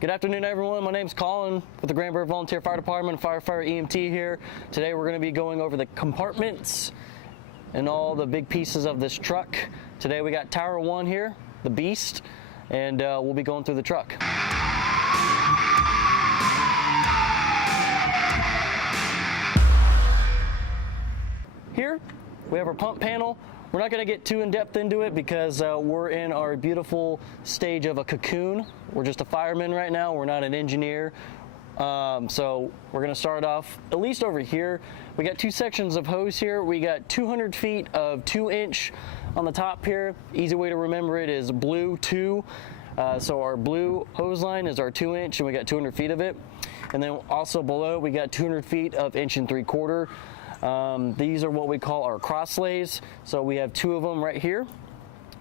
Good afternoon, everyone. My name's Colin with the Granbury Volunteer Fire Department, Firefighter EMT here. Today we're going to be going over the compartments and all the big pieces of this truck. Today we got Tower 1 here, the Beast, and we'll be going through the truck. Here we have our pump panel. We're not going to get too in-depth into it because we're in our beautiful stage of a cocoon. We're just a fireman right now. We're not an engineer. So we're going to start off at least over here. We got two sections of hose here. We got 200 feet of 2-inch on the top here. Easy way to remember it is blue 2. So our blue hose line is our 2-inch, and we got 200 feet of it. And then also below we got 200 feet of 1 3/4. These are what we call our cross lays. So we have 2 of them right here.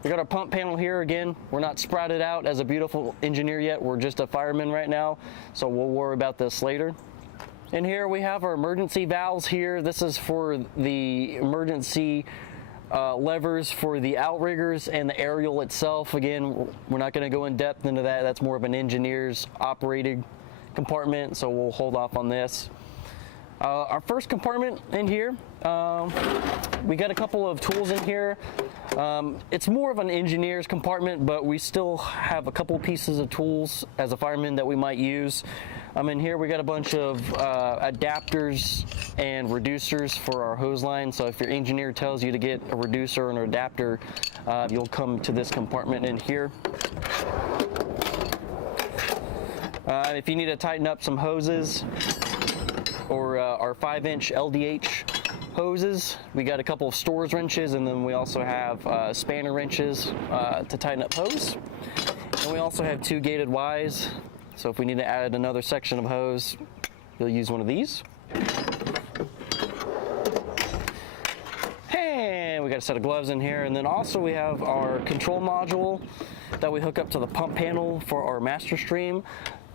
We got our pump panel here. Again, we're not sprouted out as a beautiful engineer yet. We're just a fireman right now, so we'll worry about this later. And here we have our emergency valves here. This is for the emergency levers for the outriggers and the aerial itself. Again, we're not going to go in depth into that. That's more of an engineer's operated compartment, so we'll hold off on this. Our first compartment in here, we got a couple of tools in here. It's more of an engineer's compartment, but we still have a couple pieces of tools as a fireman that we might use. In here we got a bunch of adapters and reducers for our hose line. So if your engineer tells you to get a reducer and an adapter, you'll come to this compartment in here. If you need to tighten up some hoses, or our 5-inch LDH hoses, we got a couple of Storrs wrenches, and then we also have spanner wrenches to tighten up hose. And we also have 2 gated Ys, so if we need to add another section of hose, you'll use one of these. And we got a set of gloves in here, and then also we have our control module that we hook up to the pump panel for our master stream.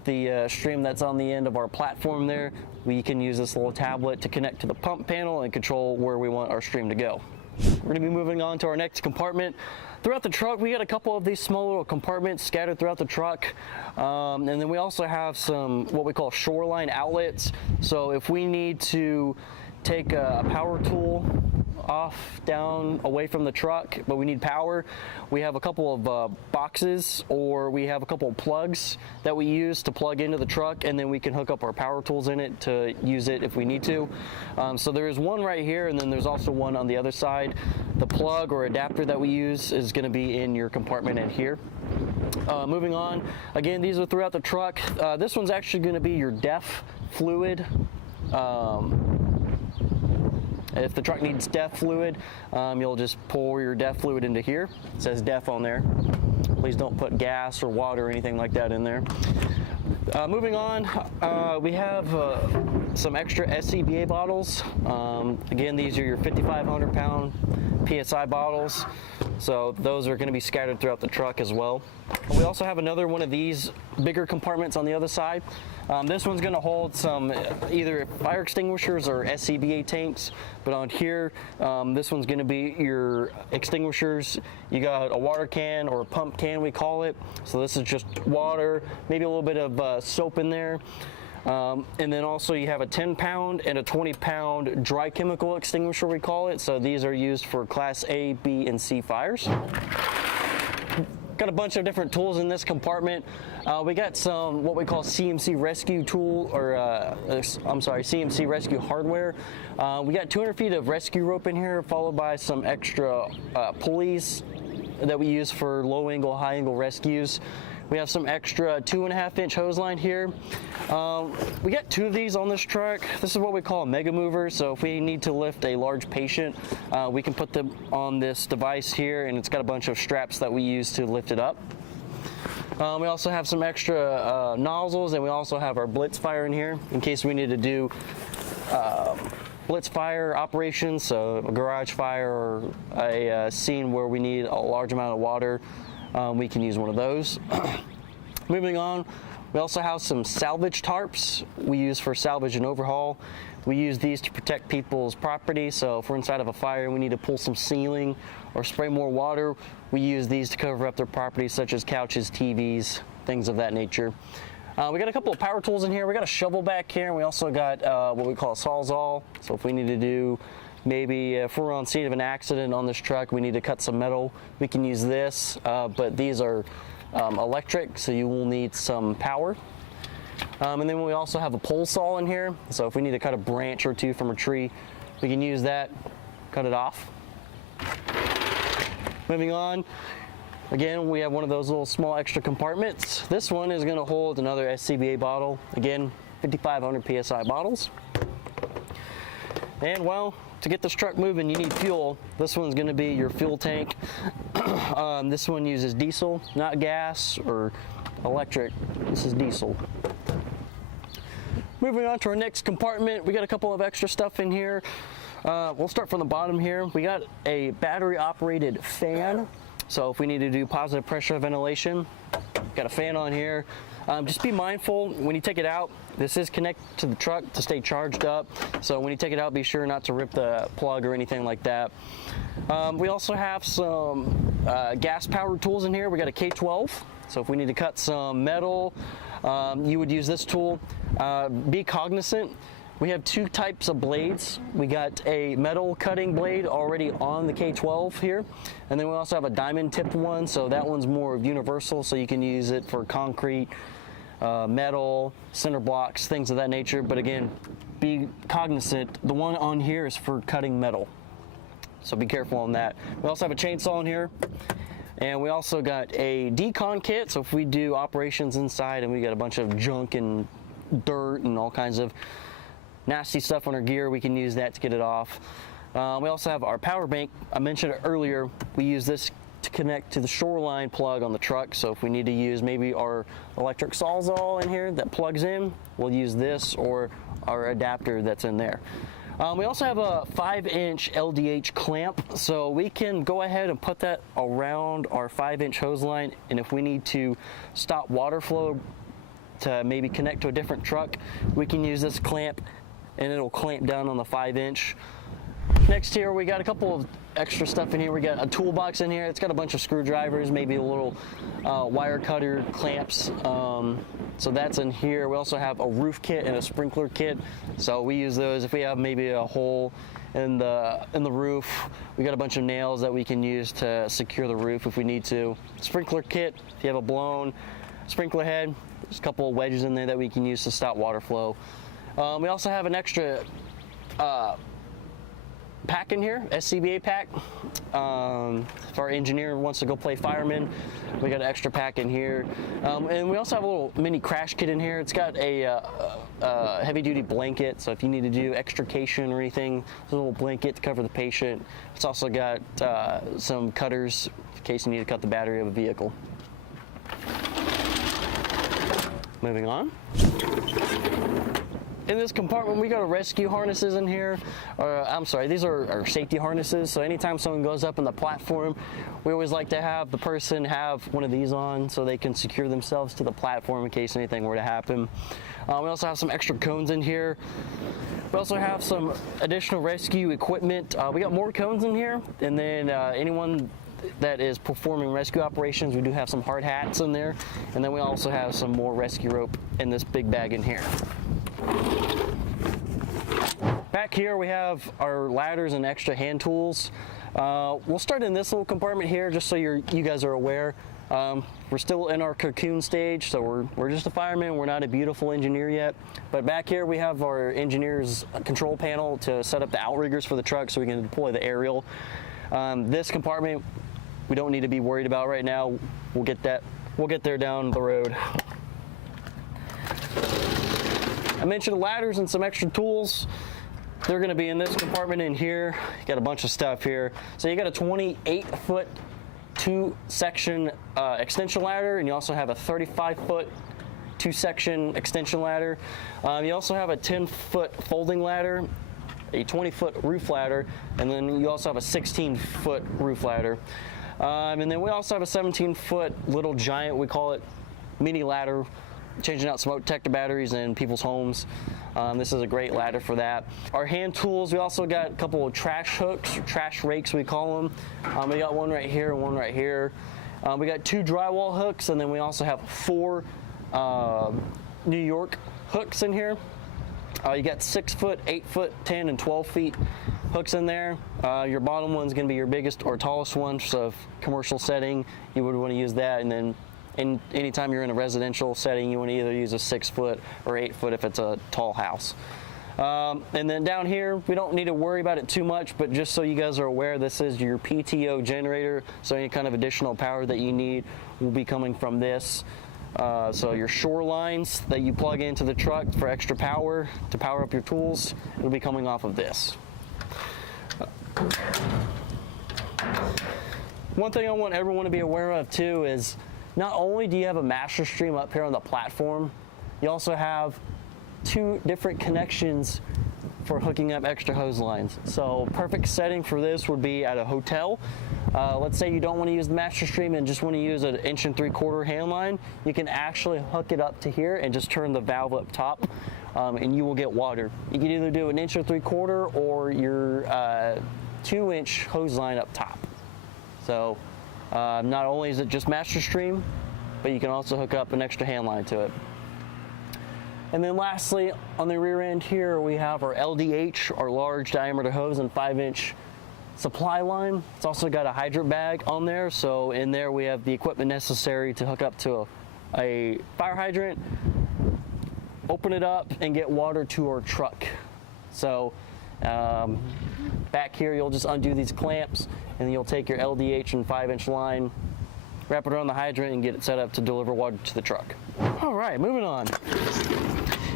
The stream that's on the end of our platform there, we can use this little tablet to connect to the pump panel and control where we want our stream to go. We're going to be moving on to our next compartment. Throughout the truck, we got a couple of these small little compartments scattered throughout the truck. And then we also have some what we call shoreline outlets. So if we need to take a power tool off, down, away from the truck, but we need power, we have a couple of boxes, or we have a couple of plugs that we use to plug into the truck, and then we can hook up our power tools in it to use it if we need to. So there is one right here, and then there's also one on the other side. The plug or adapter that we use is going to be in your compartment in here. Moving on, again, these are throughout the truck. This one's actually going to be your DEF fluid. If the truck needs DEF fluid, you'll just pour your DEF fluid into here. It says DEF on there. Please don't put gas or water or anything like that in there. Moving on, we have some extra SCBA bottles. Again, these are your 5,500 pound PSI bottles. So those are going to be scattered throughout the truck as well. We also have another one of these bigger compartments on the other side. This one's going to hold some either fire extinguishers or SCBA tanks, but on here, this one's going to be your extinguishers. You got a water can, or a pump can we call it. So this is just water, maybe a little bit of soap in there. And then also you have a 10-pound and a 20-pound dry chemical extinguisher, we call it. So these are used for Class A, B, and C fires. Got a bunch of different tools in this compartment. We got some what we call CMC rescue tool, or CMC rescue hardware. We got 200 feet of rescue rope in here, followed by some extra pulleys that we use for low angle, high angle rescues. We have some extra 2.5-inch hose line here. We got 2 of these on this truck. This is what we call a mega mover. So if we need to lift a large patient, we can put them on this device here, and it's got a bunch of straps that we use to lift it up. We also have some extra nozzles, and we also have our blitz fire in here in case we need to do blitz fire operations, so a garage fire or a scene where we need a large amount of water. We can use one of those. Moving on, we also have some salvage tarps we use for salvage and overhaul. We use these to protect people's property, so if we're inside of a fire and we need to pull some ceiling or spray more water, we use these to cover up their property, such as couches, TVs, things of that nature. We got a couple of power tools in here. We got a shovel back here, and we also got what we call a sawzall. So if we need to do, maybe if we're on scene of an accident on this truck, we need to cut some metal, we can use this, but these are electric, so you will need some power. And then we also have a pole saw in here, so if we need to cut a branch or two from a tree, we can use that, cut it off. Moving on, again, we have one of those little small extra compartments. This one is going to hold another SCBA bottle, again 5,500 PSI bottles. And well, to get this truck moving, you need fuel. This one's going to be your fuel tank. This one uses diesel, not gas or electric. This is diesel. Moving on to our next compartment, we got a couple of extra stuff in here. We'll start from the bottom here. We got a battery operated fan. So if we need to do positive pressure ventilation, got a fan on here. Just be mindful when you take it out, this is connected to the truck to stay charged up. So when you take it out, be sure not to rip the plug or anything like that. We also have some gas powered tools in here. We got a K12. So if we need to cut some metal, you would use this tool. Be cognizant. We have two types of blades. We got a metal cutting blade already on the K12 here, and then we also have a diamond tipped one, so that one's more universal, so you can use it for concrete, metal, cinder blocks, things of that nature. But again, be cognizant, the one on here is for cutting metal, so be careful on that. We also have a chainsaw in here, and we also got a decon kit, so if we do operations inside and we got a bunch of junk and dirt and all kinds of nasty stuff on our gear, we can use that to get it off. We also have our power bank. I mentioned it earlier, we use this to connect to the Shoreline plug on the truck, so if we need to use maybe our electric sawzall in here that plugs in, we'll use this or our adapter that's in there. We also have a 5-inch LDH clamp, so we can go ahead and put that around our 5-inch hose line, and if we need to stop water flow to maybe connect to a different truck, we can use this clamp and it'll clamp down on the 5-inch. Next here, we got a couple of extra stuff in here. We got a toolbox in here. It's got a bunch of screwdrivers, maybe a little wire cutter, clamps. So that's in here. We also have a roof kit and a sprinkler kit. So we use those if we have maybe a hole in the roof. We got a bunch of nails that we can use to secure the roof if we need to. Sprinkler kit, if you have a blown sprinkler head, there's a couple of wedges in there that we can use to stop water flow. We also have an extra pack in here, SCBA pack. If our engineer wants to go play fireman, we got an extra pack in here. And we also have a little mini crash kit in here. It's got a heavy duty blanket, so if you need to do extrication or anything, there's a little blanket to cover the patient. It's also got some cutters in case you need to cut the battery of a vehicle. Moving on. In this compartment, we got rescue harnesses in here. I'm sorry, these are our safety harnesses. So anytime someone goes up on the platform, we always like to have the person have one of these on so they can secure themselves to the platform in case anything were to happen. We also have some extra cones in here. We also have some additional rescue equipment. We got more cones in here, and then anyone that is performing rescue operations, we do have some hard hats in there, and then we also have some more rescue rope in this big bag in here. Back here we have our ladders and extra hand tools. We'll start in this little compartment here just so you guys are aware. We're still in our cocoon stage, so we're just a fireman. We're not a beautiful engineer yet. But back here we have our engineer's control panel to set up the outriggers for the truck so we can deploy the aerial. This compartment we don't need to be worried about right now. We'll get there down the road. I mentioned ladders and some extra tools. They're going to be in this compartment in here. You got a bunch of stuff here. So you got a 28-foot 2-section extension ladder, and you also have a 35-foot 2-section extension ladder. You also have a 10-foot folding ladder, a 20-foot roof ladder, and then you also have a 16-foot roof ladder. And then we also have a 17-foot little giant, we call it mini ladder, changing out smoke detector batteries in people's homes. This is a great ladder for that. Our hand tools, we also got a couple of trash hooks, trash rakes we call them. We got one right here and one right here. We got 2 drywall hooks, and then we also have 4 New York hooks in here. You got 6 foot, 8 foot, 10 and 12 feet hooks in there. Your bottom one's going to be your biggest or tallest one, so if commercial setting, you would want to use that. And then anytime you're in a residential setting, you want to either use a 6 foot or 8 foot if it's a tall house. And then down here, we don't need to worry about it too much, but just so you guys are aware, this is your PTO generator, so any kind of additional power that you need will be coming from this. So your shorelines that you plug into the truck for extra power to power up your tools, it'll be coming off of this. One thing I want everyone to be aware of too is not only do you have a master stream up here on the platform, you also have 2 different connections for hooking up extra hose lines. So perfect setting for this would be at a hotel. Let's say you don't want to use the master stream and just want to use an 1 3/4 hand line. You can actually hook it up to here and just turn the valve up top, and you will get water. You can either do an 1 3/4 or your 2-inch hose line up top. So not only is it just master stream, but you can also hook up an extra hand line to it. And then lastly, on the rear end here, we have our LDH, our large diameter hose, and 5-inch supply line. It's also got a hydrant bag on there, so in there we have the equipment necessary to hook up to a fire hydrant, open it up, and get water to our truck. So back here, you'll just undo these clamps, and then you'll take your LDH and 5-inch line, wrap it around the hydrant, and get it set up to deliver water to the truck. All right, moving on.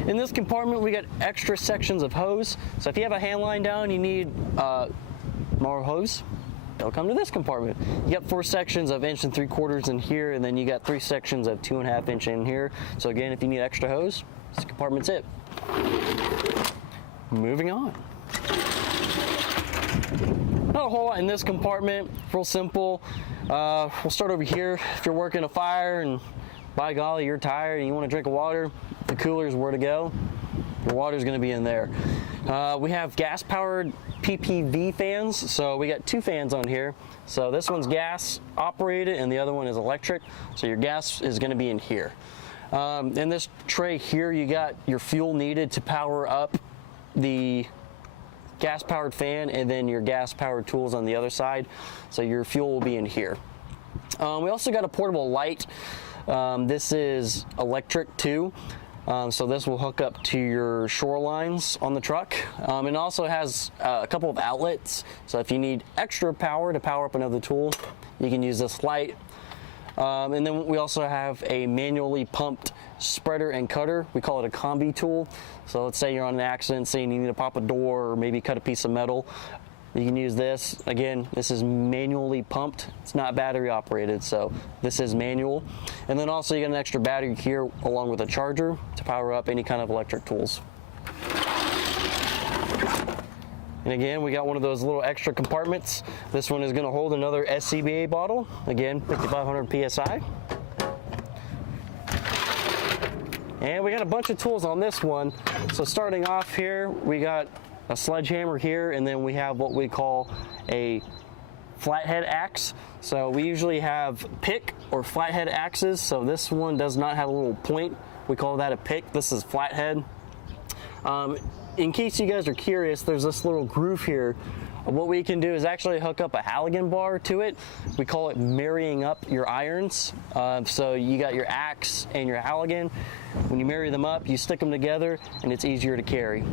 In this compartment, we got extra sections of hose. So if you have a hand line down, you need more hose, it'll come to this compartment. You got 4 sections of 1 3/4 in here, and then you got 3 sections of 2.5 inch in here. So again, if you need extra hose, this compartment's it. Moving on. Not a whole lot in this compartment, real simple. We'll start over here. If you're working a fire and by golly, you're tired and you want to drink water, the cooler's where to go. Your water's going to be in there. We have gas-powered PPV fans, so we got 2 fans on here. So this one's gas operated and the other one is electric, so your gas is going to be in here. In this tray here, you got your fuel needed to power up the gas-powered fan, and then your gas-powered tools on the other side, so your fuel will be in here. We also got a portable light. This is electric too. So this will hook up to your shorelines on the truck. It also has a couple of outlets, so if you need extra power to power up another tool, you can use this light. And then we also have a manually pumped spreader and cutter. We call it a combi tool. So let's say you're on an accident, say you need to pop a door or maybe cut a piece of metal. You can use this. Again, this is manually pumped. It's not battery operated, so this is manual. And then also you get an extra battery here along with a charger to power up any kind of electric tools. And again, we got one of those little extra compartments. This one is going to hold another SCBA bottle. Again, 5,500 PSI. And we got a bunch of tools on this one. So starting off here, we got a sledgehammer here, and then we have what we call a flathead axe. So we usually have pick or flathead axes. So this one does not have a little point. We call that a pick. This is flathead. In case you guys are curious, there's this little groove here. What we can do is actually hook up a Halligan bar to it. We call it marrying up your irons. So you got your axe and your Halligan. When you marry them up, you stick them together, and it's easier to carry.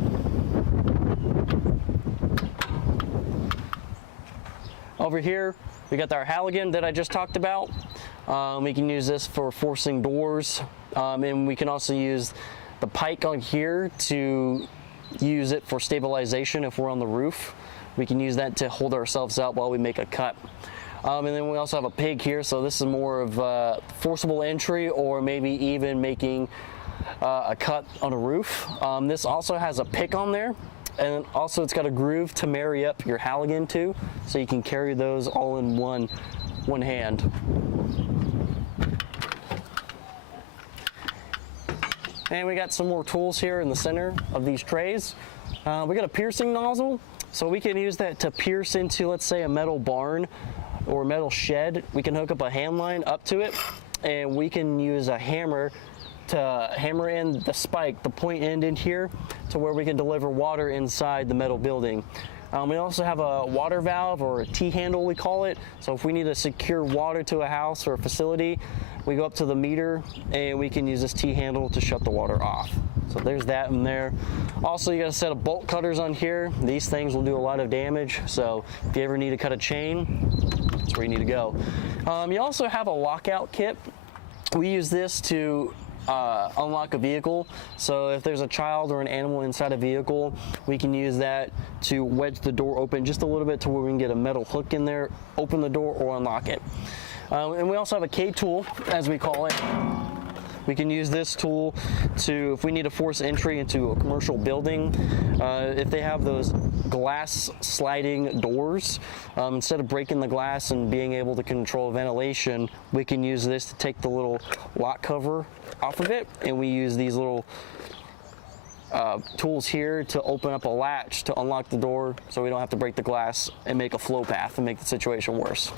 Over here, we got our Halligan that I just talked about. We can use this for forcing doors, and we can also use the pike on here to use it for stabilization if we're on the roof. We can use that to hold ourselves up while we make a cut. And then we also have a pig here, so this is more of a forcible entry or maybe even making a cut on a roof. This also has a pick on there, and also it's got a groove to marry up your Halligan to, so you can carry those all in one hand. And we got some more tools here in the center of these trays. We got a piercing nozzle, so we can use that to pierce into, let's say, a metal barn or metal shed. We can hook up a hand line up to it, and we can use a hammer to hammer in the spike, the point end in here, to where we can deliver water inside the metal building. We also have a water valve, or a T-handle we call it. So if we need to secure water to a house or a facility, we go up to the meter and we can use this T-handle to shut the water off. So there's that in there. Also, you got a set of bolt cutters on here. These things will do a lot of damage. So if you ever need to cut a chain, that's where you need to go. You also have a lockout kit. We use this to unlock a vehicle. So if there's a child or an animal inside a vehicle, we can use that to wedge the door open just a little bit to where we can get a metal hook in there, open the door, or unlock it. And we also have a K-tool, as we call it. We can use this tool to, if we need to force entry into a commercial building, if they have those glass sliding doors, instead of breaking the glass and being able to control ventilation, we can use this to take the little lock cover off of it, and we use these little tools here to open up a latch to unlock the door, so we don't have to break the glass and make a flow path and make the situation worse.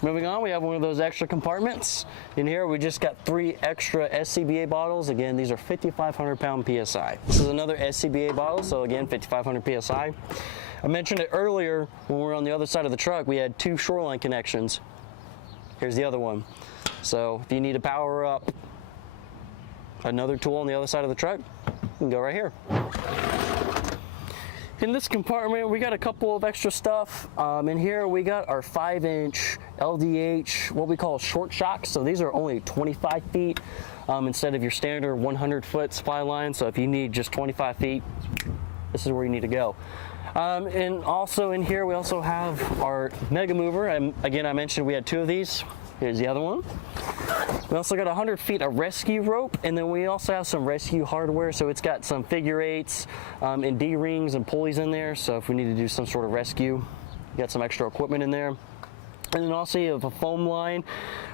Moving on, we have one of those extra compartments. In here, we just got 3 extra SCBA bottles. Again, these are 5,500 pound PSI. This is another SCBA bottle, so again, 5,500 PSI. I mentioned it earlier when we were on the other side of the truck, we had 2 shoreline connections. Here's the other one. So if you need to power up another tool on the other side of the truck, you can go right here. In this compartment, we got a couple of extra stuff. In here, we got our 5-inch LDH, what we call short shocks. So these are only 25 feet instead of your standard 100-foot supply line. So if you need just 25 feet, this is where you need to go. And also in here, we also have our mega mover. And again, I mentioned we had 2 of these. Here's the other one. We also got 100 feet of rescue rope, and then we also have some rescue hardware. So it's got some figure 8s and D-rings and pulleys in there. So if we need to do some sort of rescue, we got some extra equipment in there. And then also you have a foam line.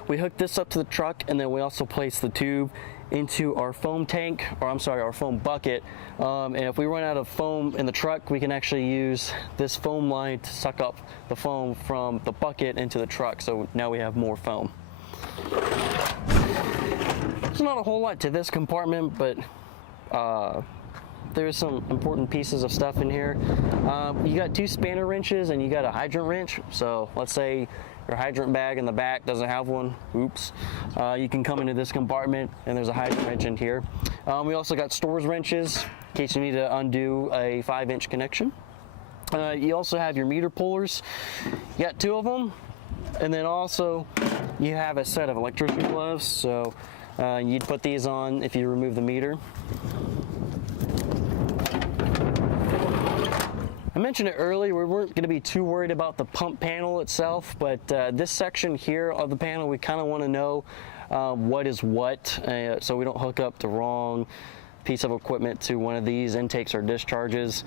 We hook this up to the truck, and then we also place the tube into our foam tank, or I'm sorry, our foam bucket. And if we run out of foam in the truck, we can actually use this foam line to suck up the foam from the bucket into the truck. So now we have more foam. There's not a whole lot to this compartment, but there's some important pieces of stuff in here. You got 2 spanner wrenches and you got a hydrant wrench. So let's say your hydrant bag in the back doesn't have one. Oops. You can come into this compartment and there's a hydrant wrench in here. We also got stores wrenches in case you need to undo a 5-inch connection. You also have your meter pullers. You got 2 of them. And then also you have a set of electrician gloves. So you'd put these on if you remove the meter. I mentioned it earlier, we weren't going to be too worried about the pump panel itself, but this section here of the panel, we kind of want to know what is what, so we don't hook up the wrong piece of equipment to one of these intakes or discharges.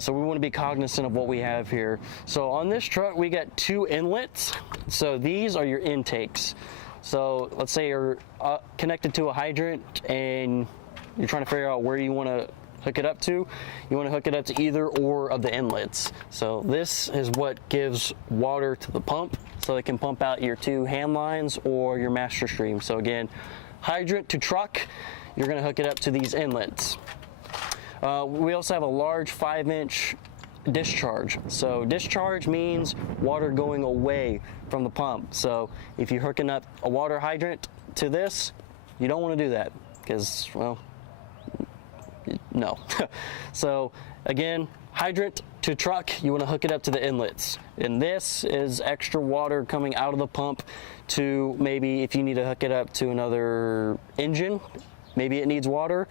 So we want to be cognizant of what we have here. So on this truck, we got 2 inlets. So these are your intakes. So let's say you're connected to a hydrant and you're trying to figure out where you want to hook it up to. You want to hook it up to either or of the inlets. So this is what gives water to the pump, so it can pump out your 2 hand lines or your master stream. So again, hydrant to truck, you're going to hook it up to these inlets. We also have a large 5-inch discharge. So discharge means water going away from the pump. So if you're hooking up a water hydrant to this, you don't want to do that because, well, no. So again, hydrant to truck, you want to hook it up to the inlets. And this is extra water coming out of the pump to maybe if you need to hook it up to another engine, maybe it needs water,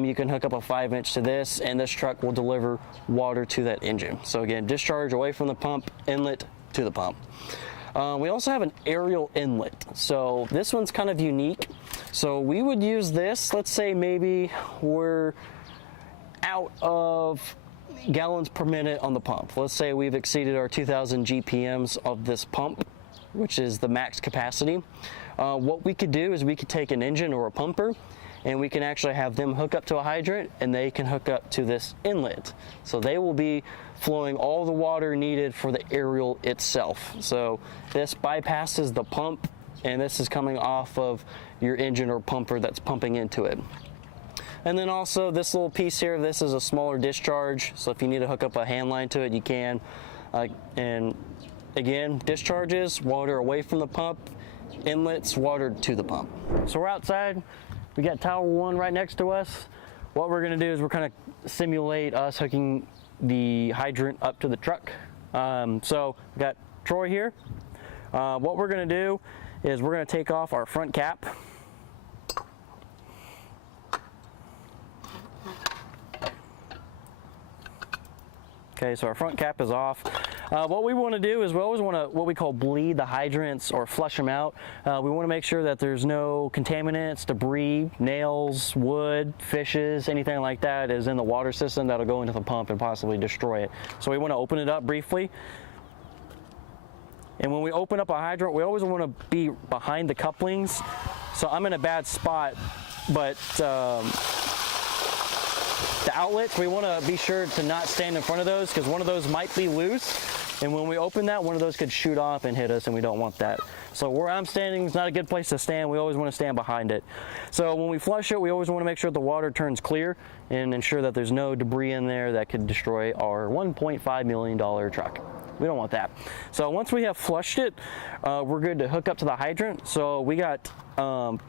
you can hook up a 5-inch to this, and this truck will deliver water to that engine. So again, discharge away from the pump, inlet to the pump. We also have an aerial inlet. So this one's kind of unique. So we would use this, let's say maybe we're out of gallons per minute on the pump. Let's say we've exceeded our 2,000 GPMs of this pump, which is the max capacity. What we could do is we could take an engine or a pumper, and we can actually have them hook up to a hydrant, and they can hook up to this inlet. So they will be flowing all the water needed for the aerial itself. So this bypasses the pump, and this is coming off of your engine or pumper that's pumping into it. And then also this little piece here, this is a smaller discharge. So if you need to hook up a hand line to it, you can. And again, discharges, water away from the pump, inlets, water to the pump. So we're outside. We got tower 1 right next to us. What we're gonna do is we're kind of simulate us hooking the hydrant up to the truck. So we got Troy here. What we're gonna do is we're gonna take off our front cap. Okay, so our front cap is off. What we want to do is we always want to what we call bleed the hydrants or flush them out. We want to make sure that there's no contaminants, debris, nails, wood, fishes, anything like that is in the water system that'll go into the pump and possibly destroy it. So we want to open it up briefly. And when we open up a hydrant, we always want to be behind the couplings. So I'm in a bad spot, but the outlets, we want to be sure to not stand in front of those because one of those might be loose. And when we open that, one of those could shoot off and hit us, and we don't want that. So where I'm standing is not a good place to stand. We always want to stand behind it. So when we flush it, we always want to make sure the water turns clear and ensure that there's no debris in there that could destroy our $1.5 million truck. We don't want that. So once we have flushed it, we're good to hook up to the hydrant. So we got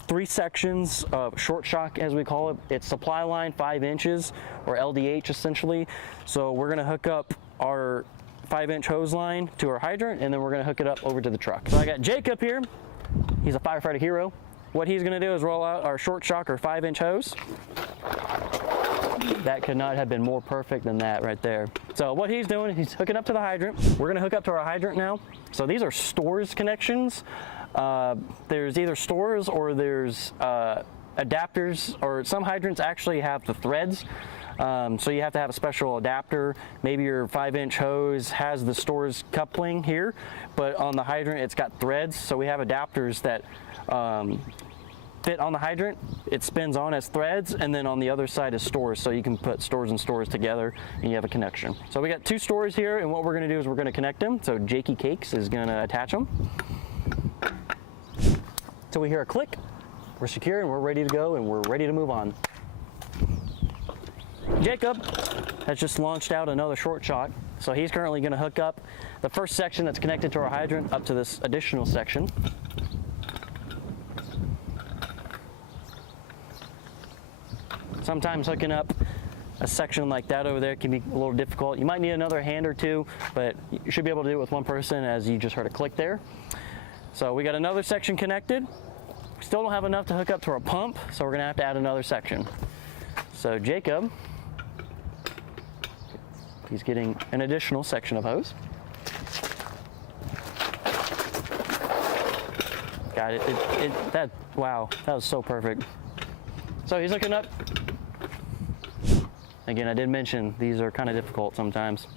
3 sections of short shock, as we call it. It's supply line 5 inches, or LDH essentially. So we're gonna hook up our 5-inch hose line to our hydrant, and then we're gonna hook it up over to the truck. So I got Jacob here. He's a firefighter hero. What he's gonna do is roll out our short shock or 5-inch hose. That could not have been more perfect than that right there. So what he's doing, he's hooking up to the hydrant. We're gonna hook up to our hydrant now. So these are stores connections. There's either stores or there's adapters, or some hydrants actually have the threads. So you have to have a special adapter. Maybe your 5-inch hose has the stores coupling here, but on the hydrant it's got threads. So we have adapters that fit on the hydrant. It spins on as threads, and then on the other side is stores, so you can put stores and stores together and you have a connection. So we got 2 stores here, and what we're going to do is we're going to connect them. So Jakey Cakes is going to attach them. So we hear a click, we're secure and we're ready to go, and we're ready to move on. Jacob has just launched out another short shot, so he's currently going to hook up the first section that's connected to our hydrant up to this additional section. Sometimes hooking up a section like that over there can be a little difficult. You might need another hand or 2, but you should be able to do it with one person, as you just heard a click there. So we got another section connected. We still don't have enough to hook up to our pump, so we're going to have to add another section. So Jacob, he's getting an additional section of hose. Got it. Wow, that was so perfect. So he's hooking up. Again, I did mention these are kind of difficult sometimes.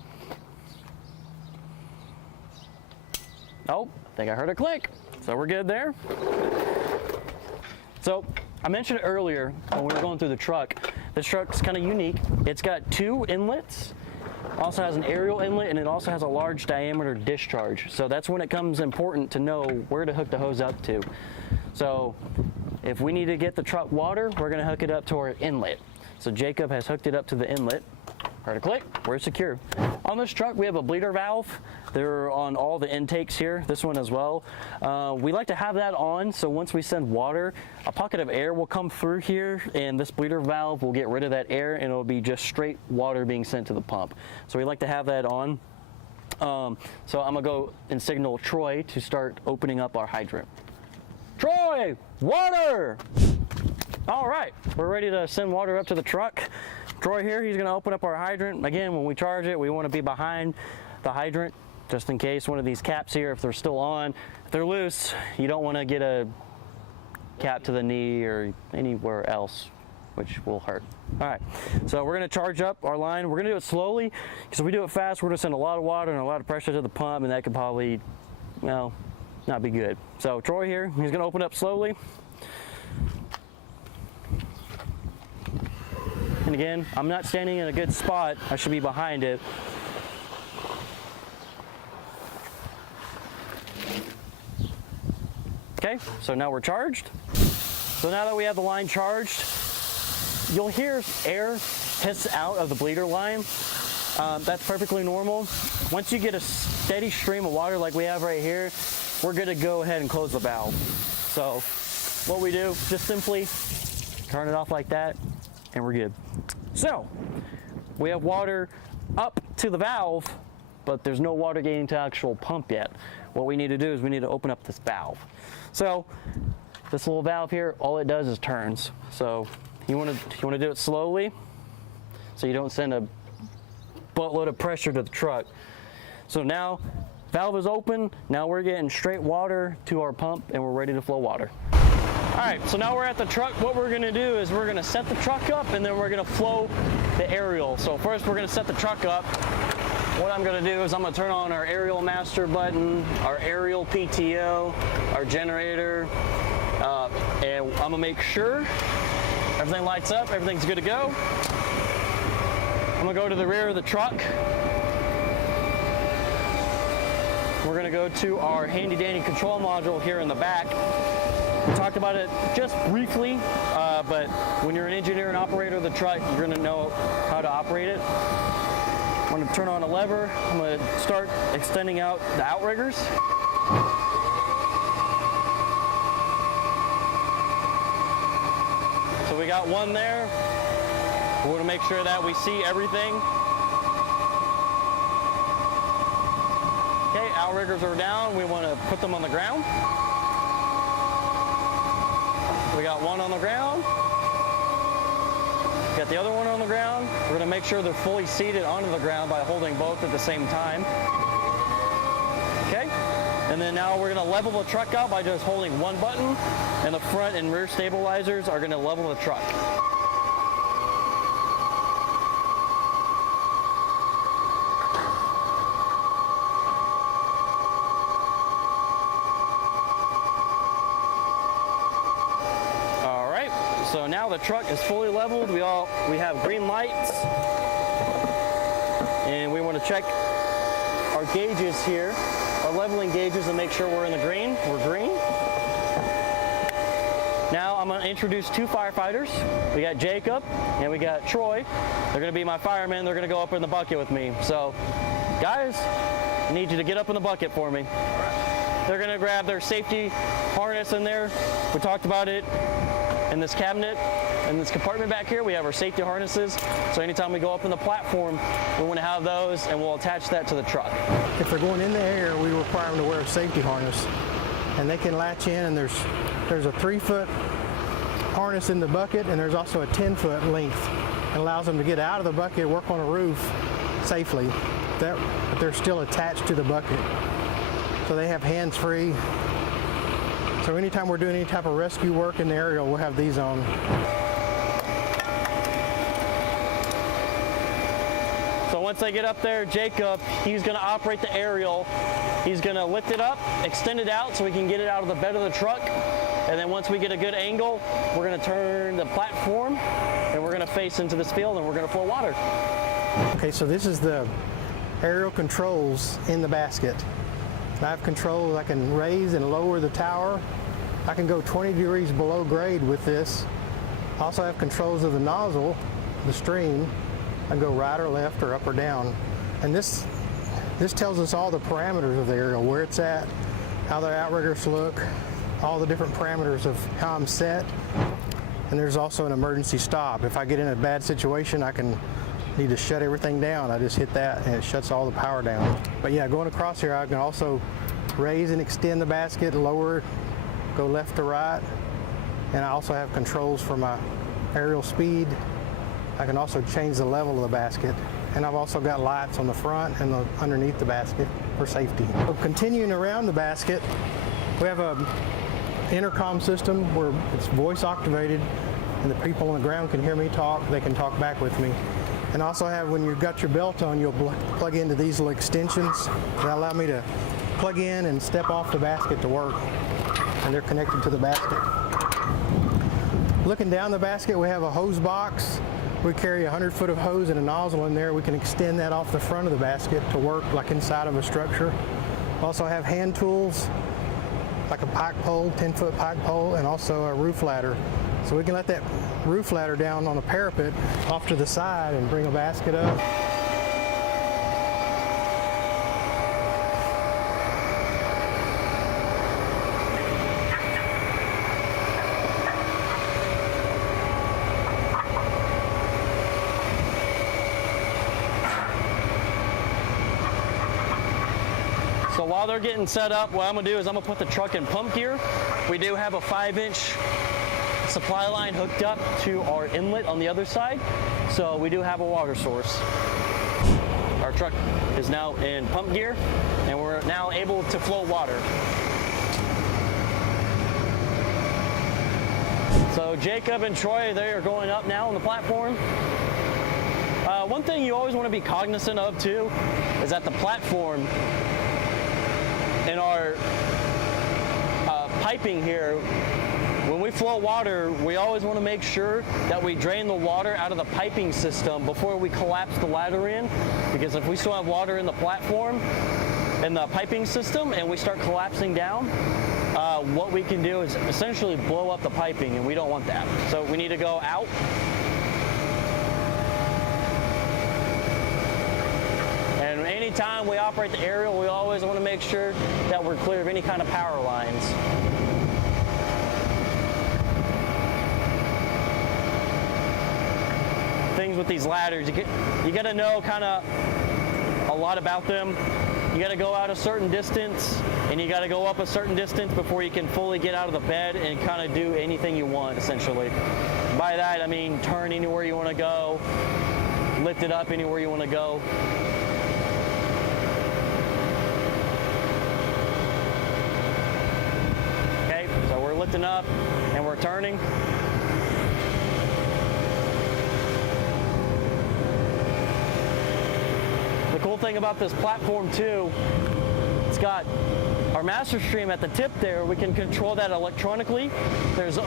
Oh, I think I heard a click. So we're good there. So I mentioned earlier when we were going through the truck, this truck's kind of unique. It's got 2 inlets, also has an aerial inlet, and it also has a large diameter discharge. So that's when it comes important to know where to hook the hose up to. So if we need to get the truck water, we're going to hook it up to our inlet. So Jacob has hooked it up to the inlet. Heard a click, we're secure. On this truck, we have a bleeder valve. They're on all the intakes here, this one as well. We like to have that on, so once we send water, a pocket of air will come through here, and this bleeder valve will get rid of that air, and it'll be just straight water being sent to the pump. So we like to have that on. So I'm gonna go and signal Troy to start opening up our hydrant. Troy, water! All right, we're ready to send water up to the truck. Troy here, he's gonna open up our hydrant. Again, when we charge it, we wanna be behind the hydrant, just in case one of these caps here, if they're still on, if they're loose, you don't wanna get a cap to the knee or anywhere else, which will hurt. All right, so we're gonna charge up our line. We're gonna do it slowly, because if we do it fast, we're gonna send a lot of water and a lot of pressure to the pump, and that could probably, well, not be good. So Troy here, he's gonna open up slowly. And again, I'm not standing in a good spot. I should be behind it. Okay, so now we're charged. So now that we have the line charged, you'll hear air hiss out of the bleeder line. That's perfectly normal. Once you get a steady stream of water like we have right here, we're gonna go ahead and close the valve. So what we do, just simply turn it off like that, and we're good. So we have water up to the valve, but there's no water getting to actual pump yet. What we need to do is we need to open up this valve. So this little valve here, all it does is turns. So you want to do it slowly, so you don't send a buttload of pressure to the truck. So now valve is open. Now we're getting straight water to our pump, and we're ready to flow water. All right, so now we're at the truck. What we're gonna do is we're gonna set the truck up, and then we're gonna flow the aerial. So first we're gonna set the truck up. What I'm gonna do is I'm gonna turn on our aerial master button, our aerial PTO, our generator, and I'm gonna make sure everything lights up, everything's good to go. I'm gonna go to the rear of the truck. We're gonna go to our handy dandy control module here in the back. We talked about it just briefly, but when you're an engineer and operator of the truck, you're gonna know how to operate it. I'm gonna turn on a lever. I'm gonna start extending out the outriggers. So we got one there. We're gonna make sure that we see everything. Okay, outriggers are down. We wanna put them on the ground. We got one on the ground. Got the other one on the ground. We're gonna make sure they're fully seated onto the ground by holding both at the same time. Okay, and then now we're gonna level the truck out by just holding one button, and the front and rear stabilizers are gonna level the truck. So now the truck is fully leveled. We have green lights, and we want to check our gauges here, our leveling gauges, and make sure we're in the green. We're green. Now I'm going to introduce two firefighters. We got Jacob and we got Troy. They're going to be my firemen. They're going to go up in the bucket with me. So, guys, I need you to get up in the bucket for me. They're going to grab their safety harness in there. We talked about it. In this cabinet, in this compartment back here, we have our safety harnesses. So anytime we go up in the platform, we want to have those, and we'll attach that to the truck. If they're going in the air, we require them to wear a safety harness, and they can latch in. And there's a 3-foot harness in the bucket, and there's also a 10-foot length. It allows them to get out of the bucket, work on a roof safely, but they're still attached to the bucket. So they have hands-free. So anytime we're doing any type of rescue work in the aerial, we'll have these on. So once they get up there, Jacob, he's gonna operate the aerial. He's gonna lift it up, extend it out so we can get it out of the bed of the truck. And then once we get a good angle, we're gonna turn the platform and we're gonna face into this field and we're gonna flow water. Okay, so this is the aerial controls in the basket. I have controls. I can raise and lower the tower. I can go 20 degrees below grade with this. I also have controls of the nozzle, the stream. I go right or left or up or down. And this tells us all the parameters of the aerial, where it's at, how the outriggers look, all the different parameters of how I'm set. And there's also an emergency stop. If I get in a bad situation, I need to shut everything down. I just hit that and it shuts all the power down. But yeah, going across here, I can also raise and extend the basket, lower it, go left to right. And I also have controls for my aerial speed. I can also change the level of the basket. And I've also got lights on the front and underneath the basket for safety. So continuing around the basket, we have a intercom system where it's voice activated, and the people on the ground can hear me talk. They can talk back with me. And also have, when you've got your belt on, you'll plug into these little extensions that allow me to plug in and step off the basket to work. And they're connected to the basket. Looking down the basket, we have a hose box. We carry 100 foot of hose and a nozzle in there. We can extend that off the front of the basket to work like inside of a structure. Also have hand tools, like a pike pole, 10-foot pike pole, and also a roof ladder. So we can let that roof ladder down on a parapet off to the side and bring a basket up. So while they're getting set up, what I'm gonna do is I'm gonna put the truck in pump gear. We do have a 5-inch supply line hooked up to our inlet on the other side. So we do have a water source. Our truck is now in pump gear and we're now able to flow water. So Jacob and Troy, they are going up now on the platform. One thing you always want to be cognizant of too is that the platform in our piping here, when we flow water, we always want to make sure that we drain the water out of the piping system before we collapse the ladder in, because if we still have water in the platform, in the piping system, and we start collapsing down, what we can do is essentially blow up the piping, and we don't want that. So we need to go out. And anytime we operate the aerial, we always want to make sure that we're clear of any kind of power lines. Things with these ladders, you got to know kind of a lot about them. You got to go out a certain distance and you got to go up a certain distance before you can fully get out of the bed and kind of do anything you want, essentially. By that I mean turn anywhere you want to go, lift it up anywhere you want to go. Okay, so we're lifting up and we're turning. The cool thing about this platform too, it's got our master stream at the tip there. We can control that electronically. There's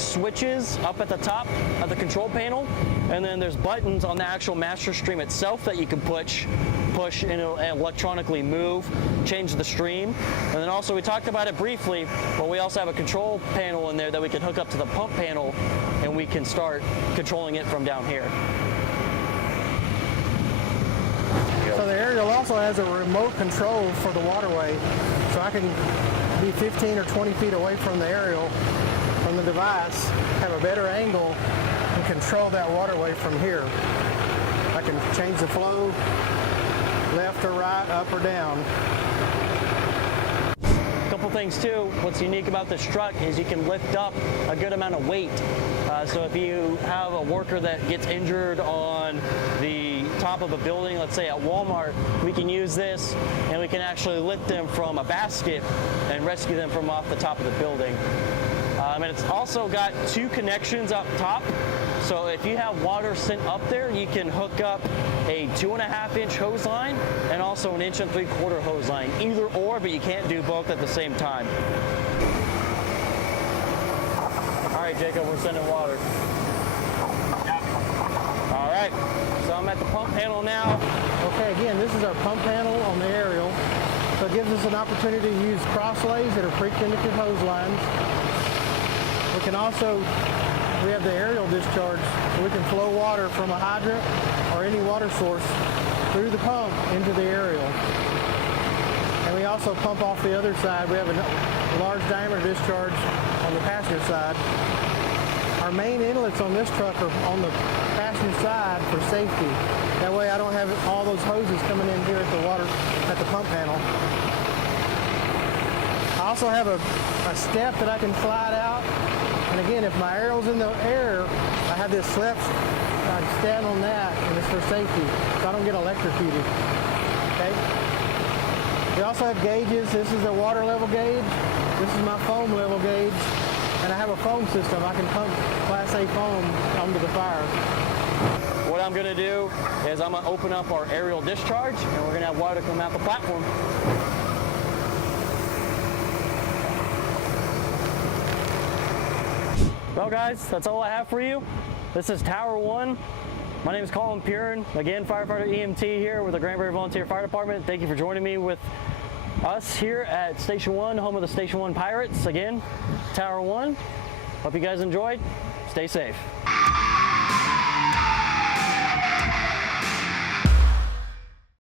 switches up at the top of the control panel, and then there's buttons on the actual master stream itself that you can push and it'll electronically move, change the stream. And then also, we talked about it briefly, but we also have a control panel in there that we can hook up to the pump panel and we can start controlling it from down here. So the aerial also has a remote control for the waterway, so I can be 15 or 20 feet away from the aerial, from the device, have a better angle, and control that waterway from here. I can change the flow, left or right, up or down. A couple things too, what's unique about this truck is you can lift up a good amount of weight. So if you have a worker that gets injured on the top of a building, let's say at Walmart, we can use this and we can actually lift them from a basket and rescue them from off the top of the building. And it's also got 2 connections up top. So if you have water sent up there, you can hook up a 2.5-inch hose line and also an 1 3/4 hose line. Either or, but you can't do both at the same time. All right, Jacob, we're sending water. All right, so I'm at the pump panel now. Okay, again, this is our pump panel on the aerial. So it gives us an opportunity to use crosslays that are pre-connected hose lines. We can also, we have the aerial discharge, so we can flow water from a hydrant or any water source through the pump into the aerial. And we also pump off the other side. We have a large diameter discharge on the passenger side. Our main inlets on this truck are on the passenger side for safety. That way I don't have all those hoses coming in here at the pump panel. I also have a step that I can slide out. And again, if my aerial's in the air, I have this slip, I stand on that, and it's for safety, so I don't get electrocuted. Okay? We also have gauges. This is a water level gauge. This is my foam level gauge. And I have a foam system. I can pump Class A foam onto the fire. What what I'm gonna do is I'm gonna open up our aerial discharge and we're gonna have water come out the platform. Well guys, that's all I have for you. This is Tower 1. My name is Colin Purin, again, firefighter EMT here with the Granbury Volunteer Fire Department. Thank you for joining me with us here at Station 1, home of the Station 1 Pirates. Again, Tower 1. Hope you guys enjoyed. Stay safe.